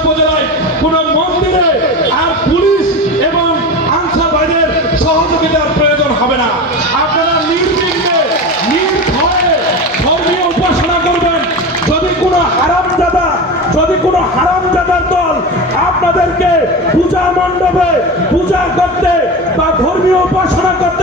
উপজেলায় কোন আর পুলিশ এবং আনসার বাহিনীর সহযোগিতার প্রয়োজন হবে না। আপনারা নির্বিঘ্নে, নির্ভয়ে ধর্মীয় উপাসনা করবেন। যদি কোনো হারামজাদা, যদি কোনো হারামজাদার দল আপনাদেরকে পূজা মণ্ডপে পূজা করতে বা ধর্মীয় উপাসনা করতে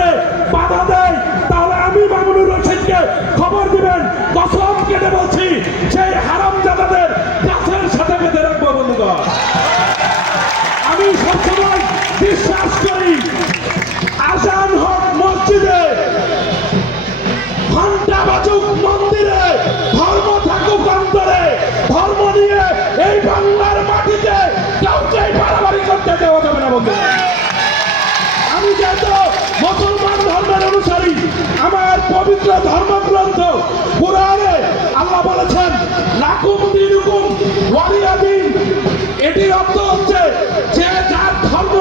ধর্মগ্রন্থ কোরআনে আল্লাহ বলেছেন, লাকুম দিনুকুম অর্থ হচ্ছে যে যার ধর্ম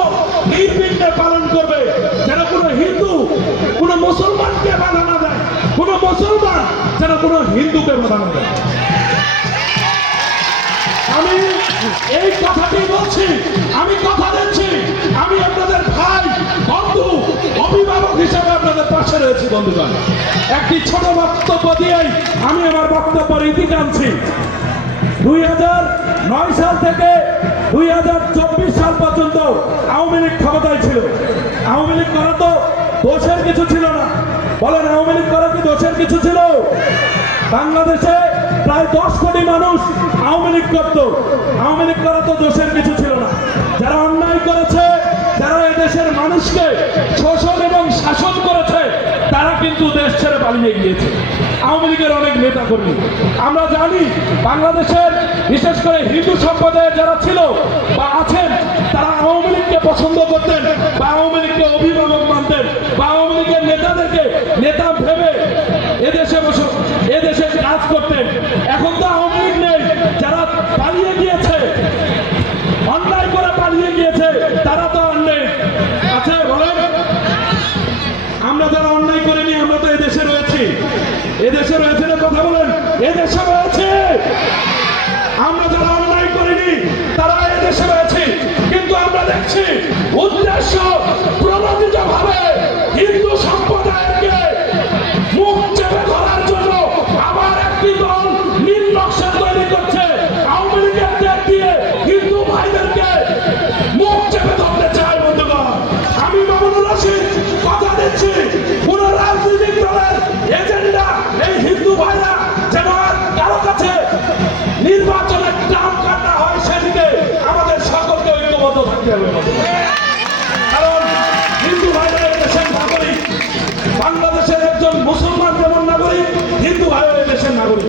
নির্বিঘ্নে পালন করবে, যেন কোনো হিন্দু কোনো মুসলমানকে বাধা না দেয়, কোনো মুসলমান যেন কোনো হিন্দুকে বাধা না দেয়। আমি এই কথাটি বলছি, আমি কথা দিচ্ছি একটি ছোট বক্তব্য দিয়েই আমি আমার বক্তব্যের ইতি টানছি দুই হাজার নয় সাল থেকে দুই হাজার চব্বিশ সাল পর্যন্ত আওয়ামী লীগ ক্ষমতায় ছিল। আওয়ামী লীগ করা তো দোষের কিছু ছিল না। বলেন, আওয়ামী লীগ করা কি দোষের কিছু ছিল? বাংলাদেশে প্রায় দশ কোটি মানুষ আওয়ামী লীগ করত। আওয়ামী লীগ করা তো দোষের কিছু ছিল না। যারা অন্যায় করেছে, যারা এদেশের মানুষকে শোষণ কিন্তু দেশ ছেড়ে পালিয়ে গিয়েছে। আওয়ামী লীগের অনেক নেতা কর্মী আমরা জানি বাংলাদেশের বিশেষ করে হিন্দু সম্প্রদায়ের যারা ছিল বা আছেন, তারা আওয়ামী লীগকে পছন্দ করতেন বা আওয়ামী লীগকে অভিভাবক মানতেন বা আওয়ামী লীগের নেতাদেরকে নেতা ভেবে এদেশে বসে, এদেশে কাজ করতেন। এখন তো আওয়ামী লীগ নেই। যারা পালিয়ে গিয়েছে, অন্যায় করে পালিয়ে গিয়েছে, তারা এদেশে রয়েছে কথা বলেন। এদেশে রয়েছে। আমরা যারা অন্যায় করিনি থাকতে হবে।